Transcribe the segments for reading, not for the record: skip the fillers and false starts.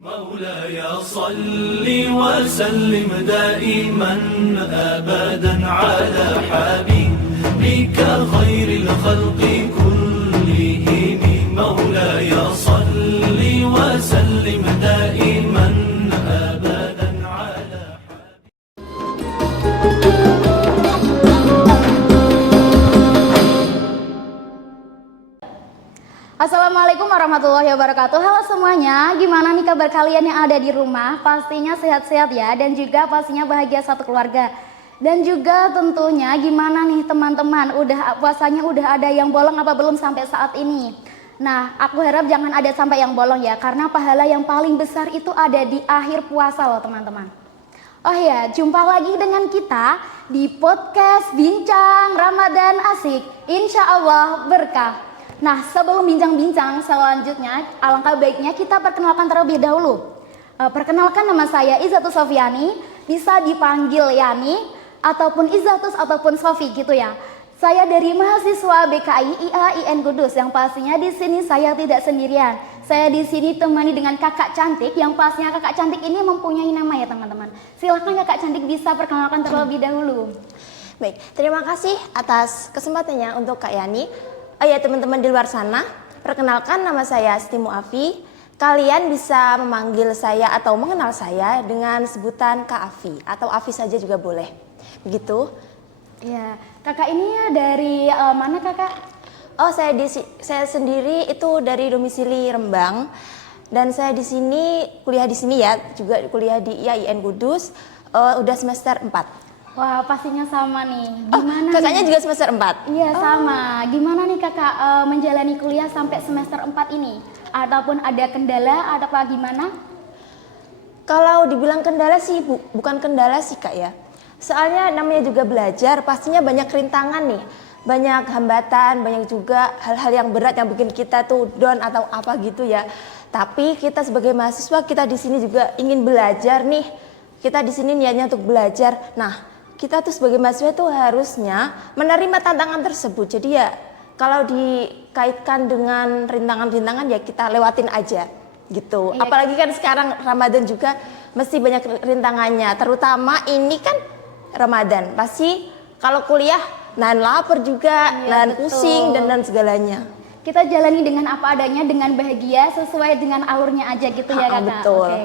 مولاي صل وسلم دائما أبدا على حبيبك خير الخلق كلهم مولاي صل وسلم دائما أبدا على Assalamualaikum warahmatullahi wabarakatuh. Halo semuanya, gimana nih kabar kalian yang ada di rumah? Pastinya sehat-sehat ya, dan juga pastinya bahagia satu keluarga. Dan juga tentunya gimana nih teman-teman, puasanya udah ada yang bolong apa belum sampai saat ini? Nah, aku harap jangan ada sampai yang bolong ya, karena pahala yang paling besar itu ada di akhir puasa loh teman-teman. Oh ya, jumpa lagi dengan kita di podcast Bincang Ramadan Asik. Insya Allah berkah. Nah, sebelum bincang-bincang selanjutnya, alangkah baiknya kita perkenalkan terlebih dahulu. Perkenalkan, nama saya Izzatus Sofiani, bisa dipanggil Yani, ataupun Izzatus ataupun Sofi gitu ya. Saya dari mahasiswa BKI IAIN Kudus, yang pastinya di sini saya tidak sendirian. Saya di sini temani dengan kakak cantik, yang pastinya kakak cantik ini mempunyai nama ya teman-teman. Silahkan kakak cantik bisa perkenalkan terlebih dahulu. Baik, terima kasih atas kesempatannya untuk Kak Yani. Oh ya teman-teman di luar sana, perkenalkan nama saya Siti Muafi. Kalian bisa memanggil saya atau mengenal saya dengan sebutan Kak Afi atau Afi saja juga boleh. Begitu? Ya, kakak ini dari mana kakak? Oh, saya sendiri itu dari domisili Rembang dan saya di sini kuliah di sini ya, juga kuliah di IAIN Kudus. Udah semester 4. Wah, pastinya sama nih. Gimana kakaknya nih? juga semester 4? Iya, sama. Gimana nih kakak menjalani kuliah sampai semester 4 ini? Ataupun ada kendala atau apa gimana? Kalau dibilang kendala sih bukan kendala sih Kak ya. Soalnya namanya juga belajar, pastinya banyak rintangan nih. Banyak hambatan, banyak juga hal-hal yang berat yang bikin kita tuh down atau apa gitu ya. Tapi kita sebagai mahasiswa, kita di sini juga ingin belajar nih. Kita di sini niatnya untuk belajar. Nah, kita tuh sebagai mahasiswa tuh harusnya menerima tantangan tersebut. Jadi ya kalau dikaitkan dengan rintangan-rintangan ya kita lewatin aja gitu. Iya. Apalagi kan sekarang Ramadan juga mesti banyak rintangannya. Terutama ini kan Ramadan. Pasti kalau kuliah nahan lapar juga, nahan pusing dan segalanya. Kita jalani dengan apa adanya, dengan bahagia, sesuai dengan alurnya aja gitu ya kakak. Betul. Oke.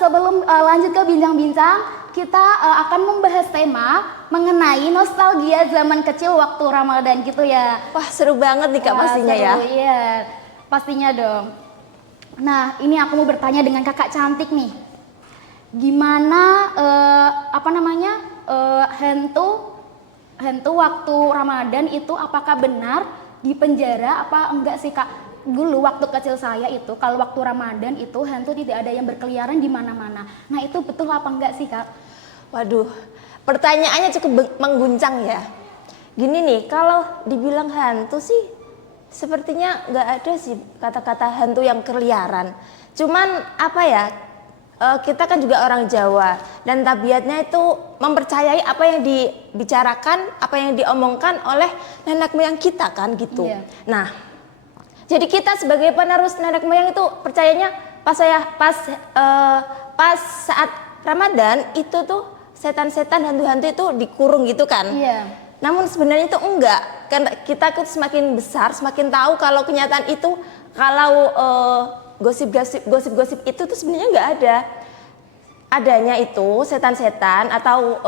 Sebelum lanjut ke bincang-bincang, kita akan membahas tema mengenai nostalgia zaman kecil waktu Ramadan gitu ya. Wah, seru banget nih Kak. Wah, pastinya seru, ya. Iya, pastinya dong. Nah, ini aku mau bertanya dengan kakak cantik nih. Gimana hantu waktu Ramadan itu apakah benar di penjara apa enggak sih kak? Dulu waktu kecil saya itu kalau waktu Ramadan itu hantu tidak ada yang berkeliaran di mana-mana. Nah, itu betul apa enggak sih kak? Waduh, pertanyaannya cukup mengguncang ya. Gini nih, kalau dibilang hantu sih sepertinya nggak ada sih kata-kata hantu yang berkeliaran. Cuman apa ya, kita kan juga orang Jawa dan tabiatnya itu mempercayai apa yang dibicarakan, apa yang diomongkan oleh nenek moyang kita kan gitu. Iya. Nah, jadi kita sebagai penerus nenek moyang itu percayanya pas saat Ramadan itu tuh setan-setan, hantu-hantu itu dikurung gitu kan. Iya. Namun sebenarnya itu enggak. Karena kita tuh semakin besar, semakin tahu kalau kenyataan itu, kalau gosip-gosip itu tuh sebenarnya enggak ada. Adanya itu setan-setan atau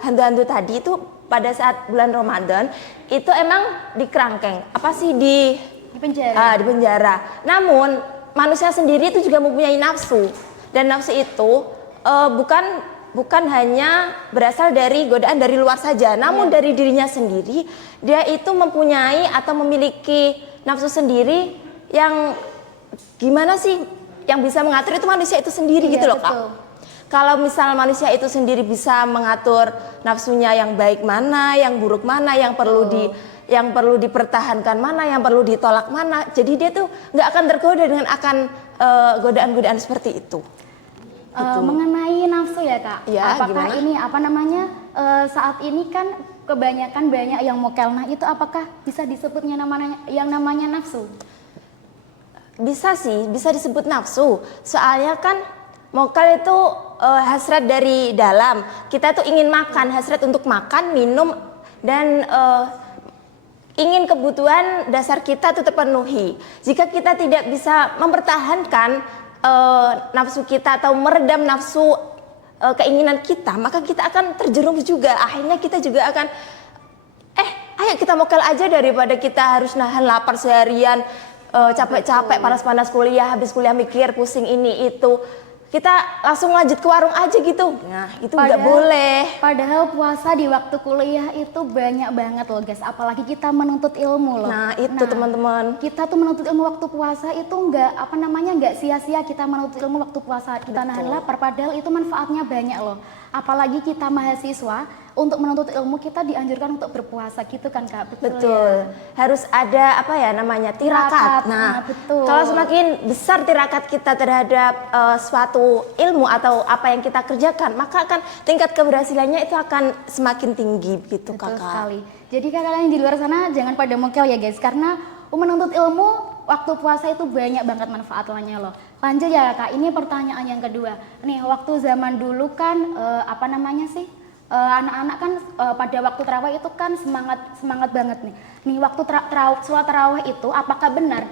hantu-hantu tadi itu pada saat bulan Ramadan itu emang di kerangkeng. Apa sih di penjara. Di penjara. Namun manusia sendiri itu juga mempunyai nafsu. Dan nafsu itu bukan hanya berasal dari godaan dari luar saja, namun dari dirinya sendiri. Dia itu mempunyai atau memiliki nafsu sendiri yang gimana sih, yang bisa mengatur itu manusia itu sendiri gitu loh Kak. Kalau misal manusia itu sendiri bisa mengatur nafsunya yang baik mana, yang buruk mana, yang perlu dipertahankan mana, yang perlu ditolak mana. Jadi dia tuh nggak akan tergoda dengan godaan-godaan seperti itu. Gitu. Mengenai nafsu ya kak, Ya, apakah gimana? ini saat ini kan kebanyakan banyak yang mokel, nah itu apakah bisa disebutnya yang namanya nafsu? bisa sih, bisa disebut nafsu. Soalnya kan mokal itu hasrat dari dalam. Kita tuh ingin makan, hasrat untuk makan, minum, dan ingin kebutuhan dasar kita itu terpenuhi. Jika kita tidak bisa mempertahankan nafsu kita atau meredam nafsu keinginan kita, maka kita akan terjerumus juga. Akhirnya kita juga akan ayo kita mokal aja daripada kita harus nahan lapar seharian, capek-capek, panas-panas kuliah, habis kuliah mikir pusing ini itu. Kita langsung lanjut ke warung aja gitu. Nah, itu nggak boleh. Padahal puasa di waktu kuliah itu banyak banget loh guys. Apalagi kita menuntut ilmu loh. Nah, itu teman-teman. Kita tuh menuntut ilmu waktu puasa itu nggak sia-sia kita menuntut ilmu waktu puasa. Kita nahan lapar, padahal itu manfaatnya banyak loh. Apalagi kita mahasiswa, untuk menuntut ilmu kita dianjurkan untuk berpuasa gitu kan Kak. Betul. Ya? Harus ada tirakat. Nah, betul. Kalau semakin besar tirakat kita terhadap suatu ilmu atau apa yang kita kerjakan, maka akan tingkat keberhasilannya itu akan semakin tinggi gitu. Betul Kakak. sekali. Jadi kakak yang di luar sana jangan pada mungkel ya guys, karena menuntut ilmu waktu puasa itu banyak banget manfaatnya loh. Lanjut ya Kak, ini pertanyaan yang kedua. Nih, waktu zaman dulu kan anak-anak kan pada waktu terawih itu kan semangat banget nih. Nih waktu sholat terawih itu apakah benar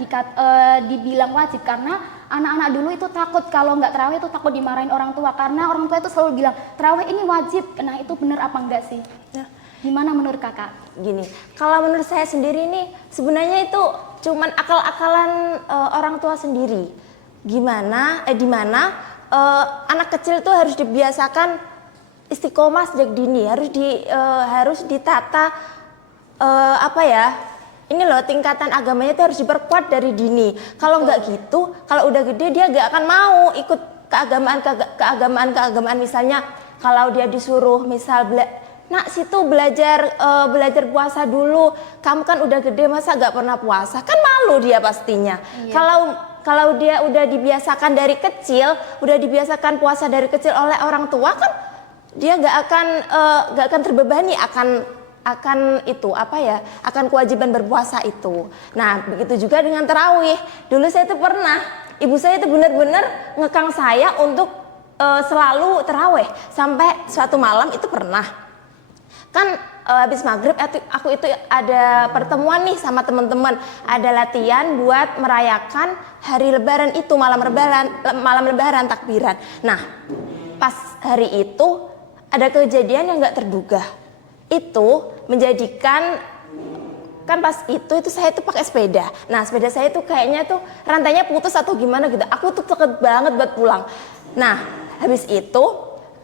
dibilang wajib? Karena anak-anak dulu itu takut kalau nggak terawih itu takut dimarahin orang tua, karena orang tua itu selalu bilang terawih ini wajib. Nah itu benar apa enggak sih? Ya. Gimana menurut kakak? Gini, kalau menurut saya sendiri nih sebenarnya itu cuman akal-akalan orang tua sendiri. Di mana anak kecil tuh harus dibiasakan istiqomah sejak dini, harus ditata ini loh, tingkatan agamanya itu harus diperkuat dari dini. Kalau nggak gitu, kalau udah gede dia nggak akan mau ikut keagamaan. Misalnya kalau dia disuruh nak situ belajar puasa dulu, kamu kan udah gede masa nggak pernah puasa, kan malu dia pastinya. Iya. Kalau dia udah dibiasakan dari kecil, udah dibiasakan puasa dari kecil oleh orang tua, kan dia nggak akan terbebani akan kewajiban berpuasa itu. Nah begitu juga dengan tarawih. Dulu saya itu pernah, ibu saya itu benar-benar ngekang saya untuk selalu tarawih sampai suatu malam itu pernah. Kan habis maghrib aku itu ada pertemuan nih sama teman-teman, ada latihan buat merayakan hari lebaran itu, malam lebaran takbiran. Nah pas hari itu ada kejadian yang nggak terduga. Itu menjadikan, kan pas itu saya tuh pakai sepeda. Nah sepeda saya tuh kayaknya tuh rantainya putus atau gimana gitu. Aku tuh takut banget buat pulang. Nah habis itu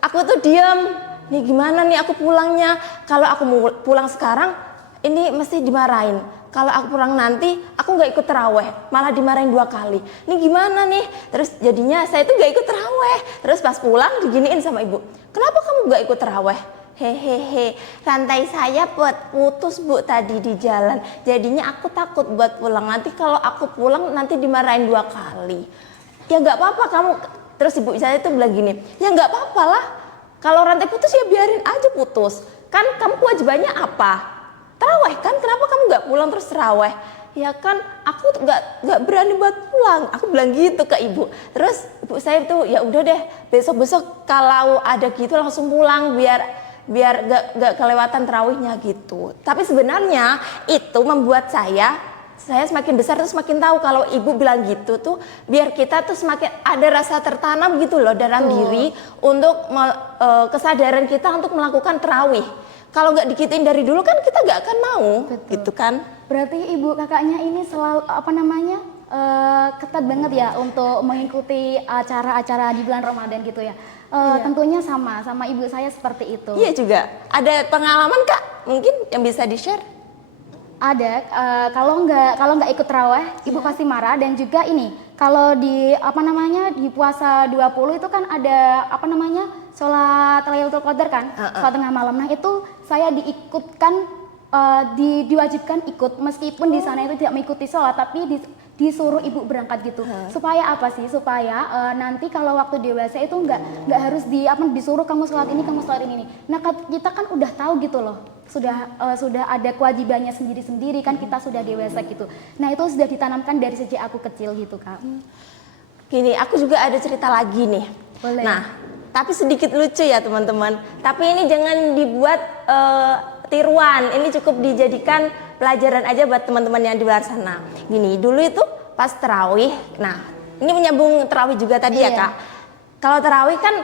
aku tuh diam. Nih gimana nih aku pulangnya? Kalau aku mau pulang sekarang ini mesti dimarahin. Kalau aku pulang nanti aku nggak ikut taraweh, malah dimarahin 2 kali. Ini gimana nih? Terus jadinya saya tuh nggak ikut taraweh. Terus pas pulang diginiin sama ibu, kenapa kamu nggak ikut taraweh? Hehehe, rantai saya putus bu tadi di jalan. Jadinya aku takut buat pulang. Nanti kalau aku pulang nanti dimarahin 2 kali. Ya nggak apa-apa kamu. Terus ibu saya tuh bilang gini, ya nggak apa-apa lah. Kalau rantai putus ya biarin aja putus. Kan kamu kewajibannya apa? Taraweh kan, kenapa kamu nggak pulang terus taraweh? Ya kan aku nggak berani buat pulang. Aku bilang gitu ke ibu. Terus ibu saya tuh ya udah deh, besok kalau ada gitu langsung pulang biar nggak kelewatan tarawihnya gitu. Tapi sebenarnya itu membuat saya semakin besar tuh semakin tahu kalau ibu bilang gitu tuh biar kita tuh semakin ada rasa tertanam gitu loh dalam diri untuk kesadaran kita untuk melakukan tarawih. Kalau nggak digituin dari dulu kan kita nggak akan mau. Betul. Gitu kan. Berarti ibu kakaknya ini selalu ketat banget ya untuk mengikuti acara-acara di bulan Ramadan gitu ya. Iya. Tentunya sama ibu saya seperti itu. Iya juga. Ada pengalaman Kak mungkin yang bisa di-share? Ada, kalau nggak ikut tarawih, ibu pasti marah. Dan juga ini, kalau di di puasa 20 itu kan ada sholat Lailatul Qadar kan, sholat tengah malam. Nah itu saya diikutkan, diwajibkan ikut meskipun di sana itu tidak mengikuti sholat, tapi disuruh ibu berangkat gitu. Supaya apa sih? Supaya nanti kalau waktu dewasa itu nggak harus disuruh kamu sholat ini, kamu sholat ini. Nah kita kan udah tahu gitu loh, sudah ada kewajibannya sendiri-sendiri kan, kita sudah dewasa gitu. Nah itu sudah ditanamkan dari sejak aku kecil gitu Kak. Gini, aku juga ada cerita lagi nih. Boleh. Nah, tapi sedikit lucu ya teman-teman. Tapi ini jangan dibuat tiruan. Ini cukup dijadikan pelajaran aja buat teman-teman yang di luar sana. Gini, dulu itu pas terawih. Nah, ini menyambung terawih juga tadi ya Kak. Kalau terawih kan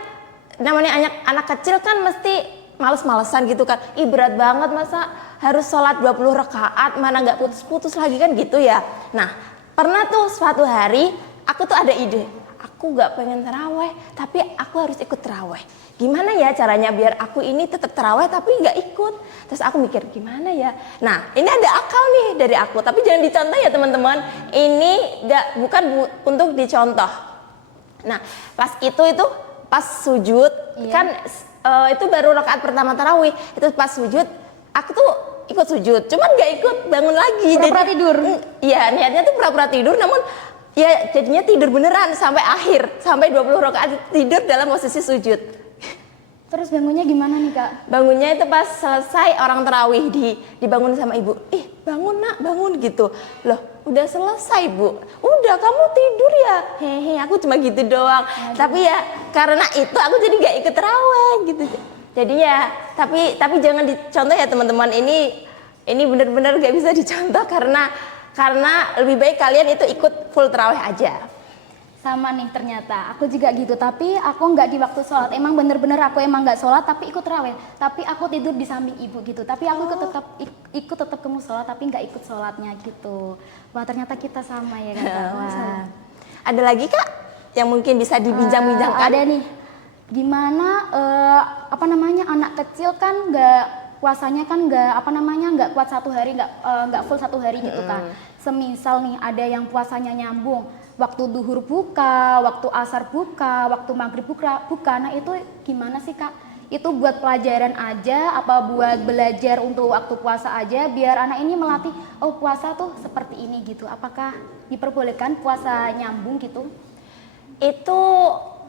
namanya anak kecil kan mesti males-malesan gitu kan. Ih berat banget masa harus sholat 20 rakaat, mana nggak putus-putus lagi kan gitu ya. Nah, pernah tuh suatu hari aku tuh ada ide. Aku nggak pengen terawih, tapi aku harus ikut terawih. Gimana ya caranya biar aku ini tetap terawih tapi nggak ikut? Terus aku mikir gimana ya? Nah ini ada akal nih dari aku, tapi jangan dicontoh ya teman-teman. Ini bukan untuk dicontoh. Nah pas pas sujud kan itu baru rakaat pertama tarawih. Itu pas sujud aku tuh ikut sujud, cuman nggak ikut bangun lagi. Pura-pura tidur. Iya niatnya tuh pura-pura tidur, namun ya jadinya tidur beneran sampai akhir, sampai 20 rakaat tidur dalam posisi sujud. Terus bangunnya gimana nih Kak? Bangunnya itu pas selesai orang terawih dibangun sama ibu. Ih bangun nak, bangun gitu. Loh udah selesai bu. Udah kamu tidur ya. Hehe aku cuma gitu doang. Tapi ya karena itu aku jadi gak ikut terawih gitu. Jadi ya tapi jangan dicontoh ya teman-teman. Ini benar-benar gak bisa dicontoh karena lebih baik kalian itu ikut full terawih aja. Sama nih ternyata, aku juga gitu, tapi aku nggak di waktu sholat. Emang bener-bener aku emang nggak sholat, tapi ikut terawih. Tapi aku tidur di samping ibu gitu. Tapi aku ikut tetap ke musola, tapi nggak ikut sholatnya gitu. Wah ternyata kita sama ya kan? Wah. Ada lagi Kak yang mungkin bisa dibincang-bincangkan? Ada nih. Gimana anak kecil kan puasanya kan nggak kuat satu hari, nggak full satu hari gitu kan. Semisal nih ada yang puasanya nyambung. Waktu duhur buka, waktu asar buka, waktu maghrib buka. Nah itu gimana sih Kak? Itu buat pelajaran aja, apa buat belajar untuk waktu puasa aja, biar anak ini melatih, oh puasa tuh seperti ini gitu. Apakah diperbolehkan puasa nyambung gitu? Itu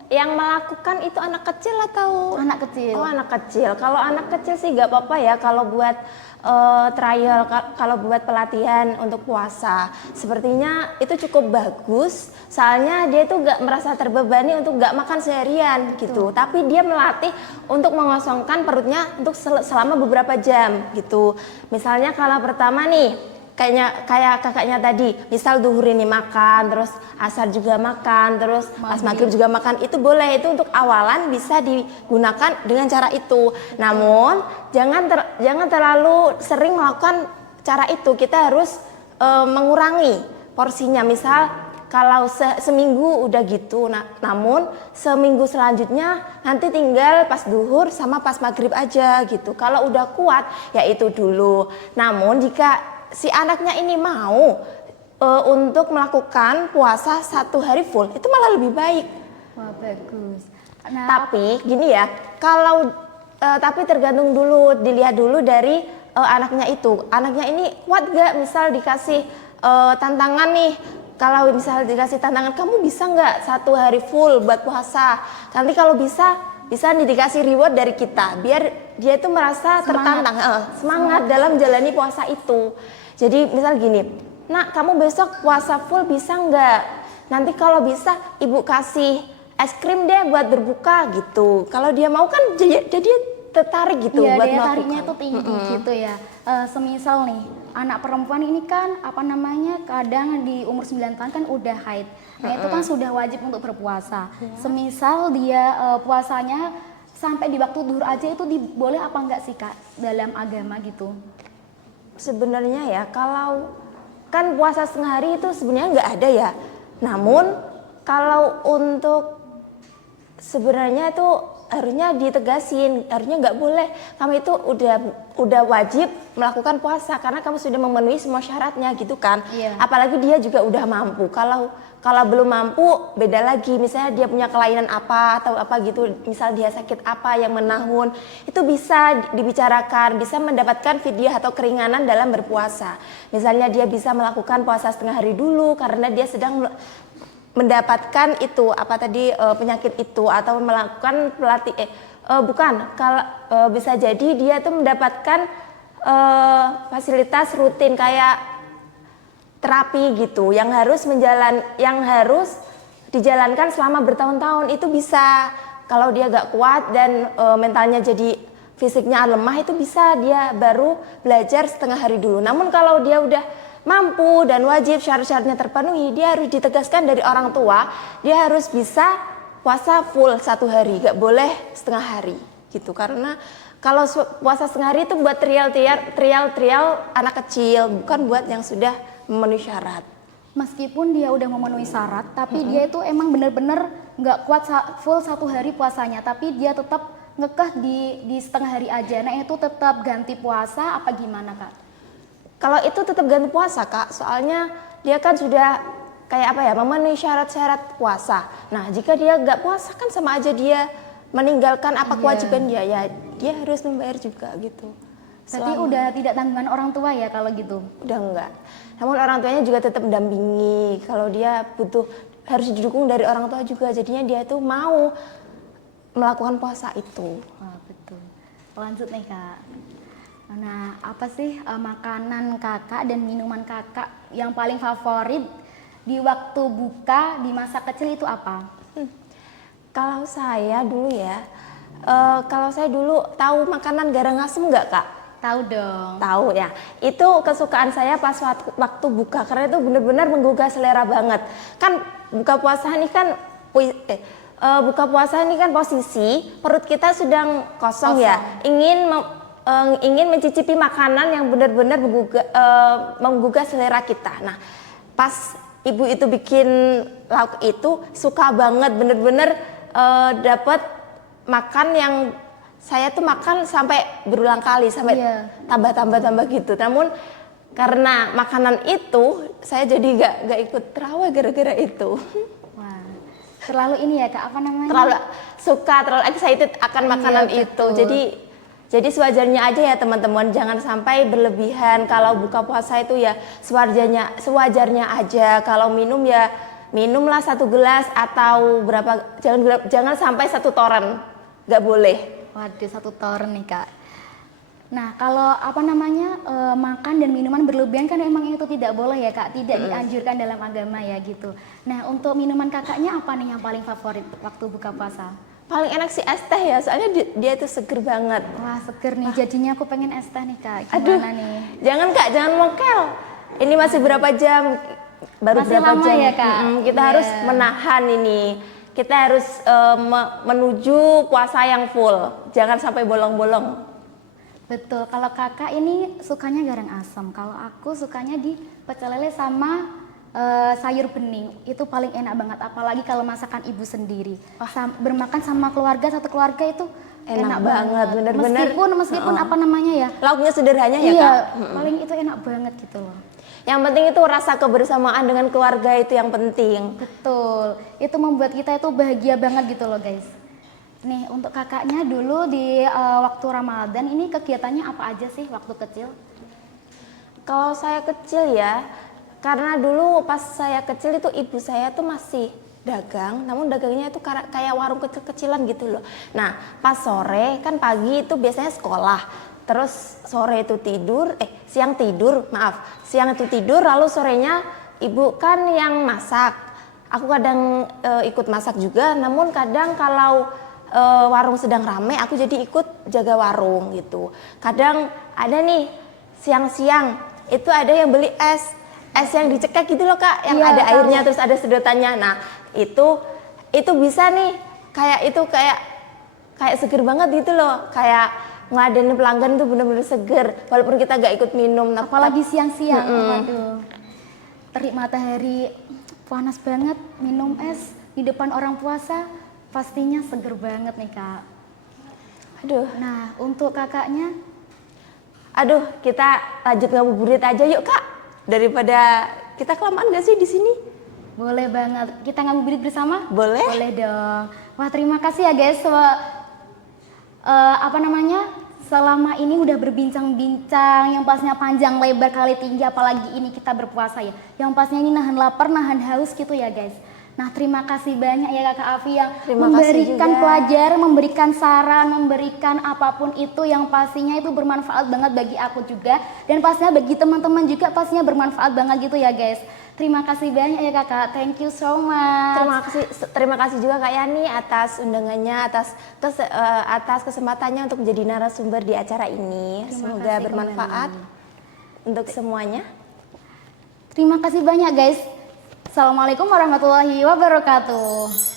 yang melakukan itu anak kecil atau? Anak kecil. Oh anak kecil. Kalau anak kecil sih gak apa-apa ya kalau buat trial, kalau buat pelatihan untuk puasa. Sepertinya itu cukup bagus. Soalnya dia tuh gak merasa terbebani untuk gak makan seharian gitu. Tapi dia melatih untuk mengosongkan perutnya untuk selama beberapa jam gitu. Misalnya kalau pertama nih kayak kakaknya tadi, misal duhur ini makan, terus asar juga makan, terus pas maghrib juga makan, itu boleh, itu untuk awalan bisa digunakan dengan cara itu. Namun jangan terlalu sering melakukan cara itu. Kita harus mengurangi porsinya. Misal kalau seminggu udah gitu, namun seminggu selanjutnya nanti tinggal pas duhur sama pas maghrib aja gitu. Kalau udah kuat ya itu dulu. Namun jika si anaknya ini mau untuk melakukan puasa 1 hari full, itu malah lebih baik. Wah bagus. Nah, tapi gini ya, tapi tergantung dulu, dilihat dulu dari anaknya itu. Anaknya ini kuat gak? Misal dikasih tantangan nih, kalau misal dikasih tantangan, kamu bisa nggak 1 hari full buat puasa? Nanti kalau bisa dikasih reward dari kita, biar dia itu merasa tertantang, semangat dalam menjalani puasa itu. Jadi misal gini, nak kamu besok puasa full bisa nggak? Nanti kalau bisa ibu kasih es krim deh buat berbuka gitu. Kalau dia mau kan jadi tertarik gitu buat dia melakukan. tariknya tuh tinggi gitu ya. Semisal nih anak perempuan ini kan kadang di umur 9 tahun kan udah haid. Nah itu kan sudah wajib untuk berpuasa. Semisal dia puasanya sampai di waktu duhur aja, itu boleh apa enggak sih Kak dalam agama gitu? Sebenarnya ya kalau kan puasa setengah hari itu sebenarnya nggak ada ya. Namun kalau untuk sebenarnya itu harusnya ditegasin, harusnya nggak boleh. Kamu itu udah wajib melakukan puasa karena kamu sudah memenuhi semua syaratnya gitu kan. Iya. Apalagi dia juga udah mampu. Kalau belum mampu beda lagi. Misalnya dia punya kelainan apa atau apa gitu. Misal dia sakit apa yang menahun, itu bisa dibicarakan, bisa mendapatkan fidyah atau keringanan dalam berpuasa. Misalnya dia bisa melakukan puasa setengah hari dulu karena dia sedang mendapatkan itu penyakit itu, atau melakukan bisa jadi dia tuh mendapatkan fasilitas rutin kayak terapi gitu yang harus dijalankan selama bertahun-tahun. Itu bisa kalau dia gak kuat dan mentalnya jadi fisiknya lemah, itu bisa dia baru belajar setengah hari dulu. Namun kalau dia udah mampu dan wajib syarat-syaratnya terpenuhi, dia harus ditegaskan dari orang tua, dia harus bisa puasa full 1 hari, gak boleh setengah hari gitu. Karena kalau puasa setengah hari itu buat trial anak kecil, bukan buat yang sudah memenuhi syarat. Meskipun dia udah memenuhi syarat, tapi dia itu emang bener-bener nggak kuat full 1 hari puasanya, tapi dia tetap ngekeh di setengah hari aja. Nah itu tetap ganti puasa apa gimana Kak? Kalau itu tetap ganti puasa Kak, soalnya dia kan sudah memenuhi syarat-syarat puasa. Nah jika dia nggak puasa kan sama aja dia meninggalkan kewajiban dia, ya dia harus membayar juga gitu. Berarti udah tidak tanggungan orang tua ya kalau gitu? Udah enggak. Namun orang tuanya juga tetap mendampingi. Kalau dia butuh, harus didukung dari orang tua juga. Jadinya dia tuh mau melakukan puasa itu. Wah, betul. Lanjut nih Kak. Nah, apa sih makanan Kakak dan minuman Kakak yang paling favorit di waktu buka di masa kecil itu apa? Kalau saya dulu tahu makanan garang asem nggak Kak? Tahu dong. Tahu ya. Itu kesukaan saya pas waktu buka karena itu benar-benar menggugah selera banget. Kan buka puasa ini kan posisi perut kita sedang kosong. Ya, ingin mencicipi makanan yang benar-benar menggugah selera kita. Nah, pas ibu itu bikin lauk itu suka banget, bener-bener dapat makan yang saya tuh makan sampai berulang kali, sampai tambah gitu. Namun karena makanan itu saya jadi gak ikut terawih gara-gara itu. Wah, terlalu ini ya Kak, apa namanya? Terlalu excited akan makanan itu. Jadi sewajarnya aja ya teman-teman, jangan sampai berlebihan. Kalau buka puasa itu ya sewajarnya aja. Kalau minum ya minumlah 1 gelas atau berapa, jangan sampai 1 toren, nggak boleh. Waduh, 1 toren nih Kak. Nah kalau makan dan minuman berlebihan kan emang itu tidak boleh ya Kak, tidak dianjurkan dalam agama ya gitu. Nah untuk minuman Kakaknya apa nih yang paling favorit waktu buka puasa? Paling enak sih es teh ya, soalnya dia tuh seger banget. Wah seger nih, jadinya aku pengen es teh nih Kak. Gimana nih? Jangan Kak, jangan mokel. Ini masih berapa jam? Baru masih berapa lama jam? Ya Kak? Kita harus menahan ini. Kita harus menuju puasa yang full. Jangan sampai bolong-bolong. Betul, kalau Kakak ini sukanya garang asam. Kalau aku sukanya di pecel lele sama sayur bening, itu paling enak banget, apalagi kalau masakan ibu sendiri. Bermakan sama keluarga, satu keluarga itu enak banget, bener-bener. Meskipun ya, lauknya sederhana ya Kak. Paling itu enak banget gitu loh. Yang penting itu rasa kebersamaan dengan keluarga, itu yang penting. Betul, itu membuat kita itu bahagia banget gitu loh guys. Nih untuk Kakaknya dulu di waktu Ramadan ini kegiatannya apa aja sih waktu kecil? Kalau saya kecil ya, karena dulu pas saya kecil itu ibu saya tuh masih dagang, namun dagangnya itu kayak warung kecil-kecilan gitu loh. Nah pas sore kan, pagi itu biasanya sekolah, terus sore itu siang itu tidur, lalu sorenya ibu kan yang masak. Aku kadang ikut masak juga, namun kadang kalau warung sedang rame aku jadi ikut jaga warung gitu. Kadang ada nih siang-siang itu ada yang beli es yang dicekek gitu loh Kak, yang ada airnya terus ada sedotannya. Nah itu bisa nih kayak seger banget gitu loh, kayak ngeladenin pelanggan tuh bener-bener seger walaupun kita gak ikut minum. Apalagi siang-siang, waduh, terik matahari panas banget, minum es di depan orang puasa pastinya seger banget nih Kak. Aduh, Nah, untuk kakaknya, aduh, kita lanjut ngabuburit aja yuk Kak. Daripada kita kelamaan gak sih di sini? boleh banget. Kita ngabuburit bersama? Boleh. Boleh dong. Wah, terima kasih ya guys. Selama ini udah berbincang-bincang yang pastinya panjang lebar kali tinggi, apalagi ini kita berpuasa ya. Yang pastinya ini nahan lapar, nahan haus gitu ya guys. Nah, terima kasih banyak ya Kakak Afi yang Terima kasih memberikan juga. pelajaran, memberikan saran, memberikan apapun itu yang pastinya itu bermanfaat banget bagi aku juga, dan pastinya bagi teman-teman juga pastinya bermanfaat banget gitu ya guys. Terima kasih banyak ya Kakak. Thank you so much. Terima kasih juga Kak Yani atas undangannya, atas kesempatannya untuk menjadi narasumber di acara ini. Terima Semoga kasih bermanfaat untuk semuanya. Terima kasih banyak guys. Assalamualaikum warahmatullahi wabarakatuh.